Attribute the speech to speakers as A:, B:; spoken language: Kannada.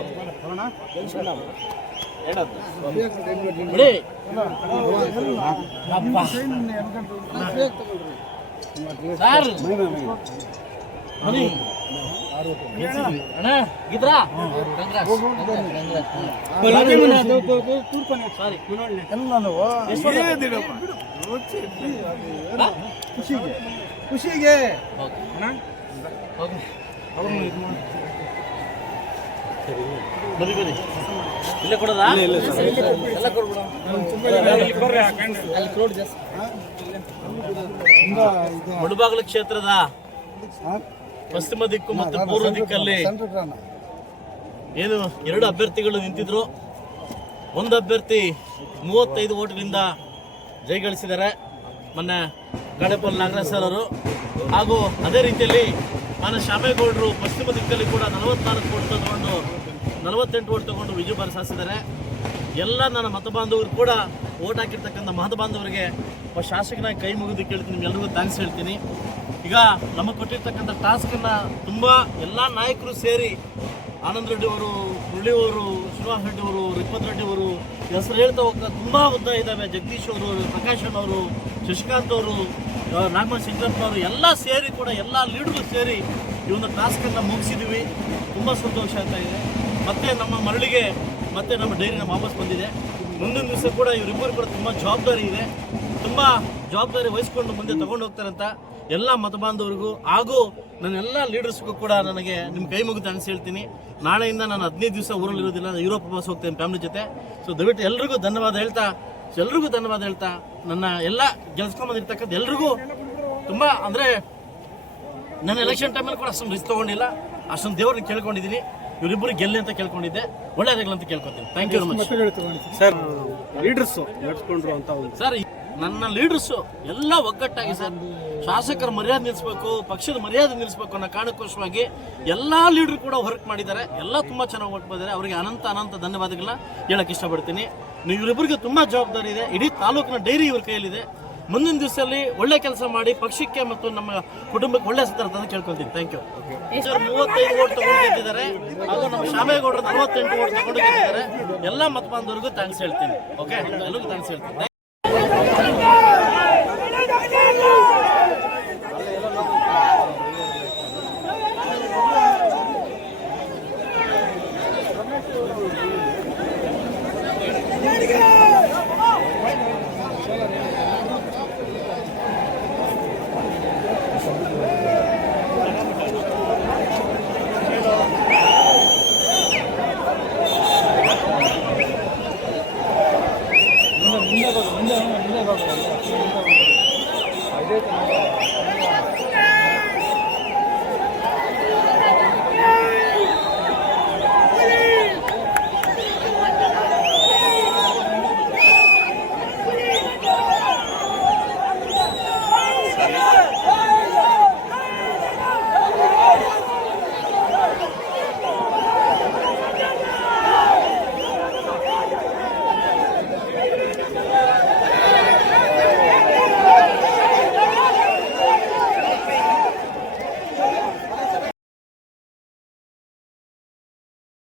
A: ಸರ್ ಅಣ್ಣ ಗಿದ್ರಾ ಸಾರಿ
B: ಖುಷಿಗೆ. ಖುಷಿಗೆ.
A: ಬರಿ ಬರಿ ಇಲ್ಲೇ ಕೊಡೋದಾ? ಎಲ್ಲ ಕೊಡ್ಬಿಡು. ಅಲ್ಲಿ ಕ್ಷೇತ್ರದ ಪಶ್ಚಿಮ ದಿಕ್ಕು ಮತ್ತು ಪೂರ್ವ ದಿಕ್ಕಲ್ಲಿ ಏನು ಎರಡು ಅಭ್ಯರ್ಥಿಗಳು ನಿಂತಿದ್ರು. ಒಂದು ಅಭ್ಯರ್ಥಿ ಮೂವತ್ತೈದು ಓಟ್ಗಳಿಂದ ಜಯಗಳಿಸಿದ್ದಾರೆ ಮೊನ್ನೆ ಗಾಡೆಪಲ್ ನಾಗರಾಜ್ ಸರ್ ಅವರು. ಹಾಗೂ ಅದೇ ರೀತಿಯಲ್ಲಿ ಮಾನ ಶ್ಯಾಮೇಗೌಡರು ಪಶ್ಚಿಮ ದಿಕ್ಕಲ್ಲಿ ಕೂಡ ನಲವತ್ನಾಲ್ಕು ಓಟ್ ತಗೊಂಡು ನಲವತ್ತೆಂಟು ಓಟ್ ತಗೊಂಡು ವಿಜಯ ಬರಸಾಸಿದ್ದಾರೆ ಎಲ್ಲ ನನ್ನ ಮತ ಬಾಂಧವರು ಕೂಡ ಓಟ್ ಹಾಕಿರ್ತಕ್ಕಂಥ ಮತ ಬಾಂಧವರಿಗೆ ಒಬ್ಬ ಶಾಸಕನಾಗಿ ಕೈ ಮುಗಿದು ಕೇಳ್ತೀನಿ ನಿಮ್ಗೆಲ್ರಿಗೂ ಥ್ಯಾಂಕ್ಸ್ ಹೇಳ್ತೀನಿ. ಈಗ ನಮಗೆ ಕೊಟ್ಟಿರ್ತಕ್ಕಂಥ ಟಾಸ್ಕನ್ನು ತುಂಬ ಎಲ್ಲ ನಾಯಕರು ಸೇರಿ ಆನಂದ್ ರೆಡ್ಡಿ ಅವರು, ಮುರಳಿ ಅವರು, ಶ್ರೀನಿವಾಸ ರೆಡ್ಡಿ ಅವರು ರಿಪತ್ ರೆಡ್ಡಿ ಅವರು ಹೆಸರು ಹೇಳ್ತಾ ಹೋಗ್ತಾ ತುಂಬ ಉದ್ದ ಇದ್ದಾವೆ ಜಗದೀಶ್ ಅವರು ಪ್ರಕಾಶನ್ ಅವರು, ಶಶಿಕಾಂತ್ ಅವರು ನಾಗಮ ಶಂಕರಪ್ಪ ಅವರು, ಎಲ್ಲ ಸೇರಿ ಕೂಡ ಎಲ್ಲ ಲೀಡರ್ಗಳು ಸೇರಿ ಈ ಒಂದು ಟಾಸ್ಕನ್ನು ಮುಗಿಸಿದ್ದೀವಿ ತುಂಬ ಸಂತೋಷ ಆಗ್ತಾ ಇದೆ. ಮತ್ತೆ ನಮ್ಮ ಮರಳಿಗೆ ಮತ್ತೆ ನಮ್ಮ ಡೈರಿ ನಮ್ಮ ವಾಪಸ್ ಬಂದಿದೆ. ಮುಂದಿನ ದಿವಸ ಕೂಡ ಇವರಿಬ್ಬರು ಕೂಡ ತುಂಬ ಜವಾಬ್ದಾರಿ ಇದೆ. ತುಂಬ ಜವಾಬ್ದಾರಿ ವಹಿಸ್ಕೊಂಡು ಮುಂದೆ ತಗೊಂಡು ಹೋಗ್ತಾರಂತ ಎಲ್ಲ ಮತ ಬಾಂಧವರಿಗೂ ಹಾಗೂ ನನ್ನ ಎಲ್ಲ ಲೀಡರ್ಸ್ಗೂ ಕೂಡ ನನಗೆ ನಿಮ್ಮ ಕೈ ಮುಗಿದು ಅನಿಸಿ ಹೇಳ್ತೀನಿ. ನಾಳೆಯಿಂದ ನಾನು ಹದಿನೈದು ದಿವಸ ಊರಲ್ಲಿ ಇರೋದಿಲ್ಲ ನಾನು ಯುರೋಪ್ ವಾಪಸ್ ಹೋಗ್ತೇನೆ ಫ್ಯಾಮಿಲಿ ಜೊತೆ. ಸೊ ದಯವಿಟ್ಟು ಎಲ್ರಿಗೂ ಧನ್ಯವಾದ ಹೇಳ್ತಾ ಸೊ ಎಲ್ರಿಗೂ ಧನ್ಯವಾದ ಹೇಳ್ತಾ, ನನ್ನ ಎಲ್ಲ ಗೆಲ್ಸ್ಕೊಂಬಂದಿರ್ತಕ್ಕಂಥ ಎಲ್ರಿಗೂ ತುಂಬ ಅಂದರೆ, ನನ್ನ ಎಲೆಕ್ಷನ್ ಟೈಮಲ್ಲಿ ಕೂಡ ಅಷ್ಟೊಂದು ರಿಸ್ಕ್ ತೊಗೊಂಡಿಲ್ಲ. ಅಷ್ಟೊಂದು ದೇವ್ರನ್ನ ಕೇಳ್ಕೊಂಡಿದ್ದೀನಿ. ಇವರಿಬ್ಬರು ಗೆಲ್ಲಿ ಅಂತ ಕೇಳ್ಕೊಂಡಿದ್ದೆ. ಒಳ್ಳೇದಾಗಲಿ ಅಂತ ಕೇಳ್ಕೊತೀನಿ. Thank you very much
B: sir leaders ನಡ್ಸ್ಕೊಂಡ್ರು ಅಂತ
A: ಸರ್ ನನ್ನ ಲೀಡರ್ಸು ಎಲ್ಲ ಒಗ್ಗಟ್ಟಾಗಿ ಸರ್ ಶಾಸಕರ ಮರ್ಯಾದೆ ನಿಲ್ಲಿಸ್ಬೇಕು ಪಕ್ಷದ ಮರ್ಯಾದೆ ನಿಲ್ಲಿಸ್ಬೇಕು ಅನ್ನೋ ಕಾರಣಕ್ಕೋಸ್ಕರವಾಗಿ ಎಲ್ಲ ಲೀಡರ್ ಕೂಡ ವರ್ಕ್ ಮಾಡಿದ್ದಾರೆ. ಎಲ್ಲ ತುಂಬ ಚೆನ್ನಾಗಿ ವರ್ಕ್ ಮಾಡಿದ್ದಾರೆ. ಅವರಿಗೆ ಅನಂತ ಅನಂತ ಧನ್ಯವಾದಗಳನ್ನ ಹೇಳಕ್ಕೆ ಇಷ್ಟಪಡ್ತೀನಿ. ನೀವು ಇವರಿಬ್ಬರಿಗೆ ತುಂಬ ಜವಾಬ್ದಾರಿ ಇದೆ. ಇಡೀ ತಾಲೂಕಿನ ಡೈರಿ ಇವ್ರ ಕೈಯಲ್ಲಿದೆ. ಮುಂದಿನ ದಿವಸದಲ್ಲಿ ಒಳ್ಳೆ ಕೆಲಸ ಮಾಡಿ, ಪಕ್ಷಕ್ಕೆ ಮತ್ತು ನಮ್ಮ ಕುಟುಂಬಕ್ಕೆ ಒಳ್ಳೆ ಹೆಸರು ಅಂತ ಕೇಳ್ಕೊಳ್ತೀನಿ. ಥ್ಯಾಂಕ್ ಯು ಮೂವತ್ತೈದು ಓಟ್ ತಗೊಂಡು ಗೆದ್ದಿದ್ದಾರೆ. ಹಾಗೂ ನಮ್ಮ ಶಾಮೇಗೌಡರು ನಲವತ್ತೆಂಟು ಓಟ್ ತಗೊಂಡು ಗೆದ್ದಿದ್ದಾರೆ. ಎಲ್ಲ ಮತ ಬಾಂಧವರಿಗೂ ಥ್ಯಾಂಕ್ಸ್ ಹೇಳ್ತೀನಿ. ಓಕೆ ಎಲ್ಲರಿಗೂ ಥ್ಯಾಂಕ್ಸ್ ಹೇಳ್ತೀನಿ.
B: good.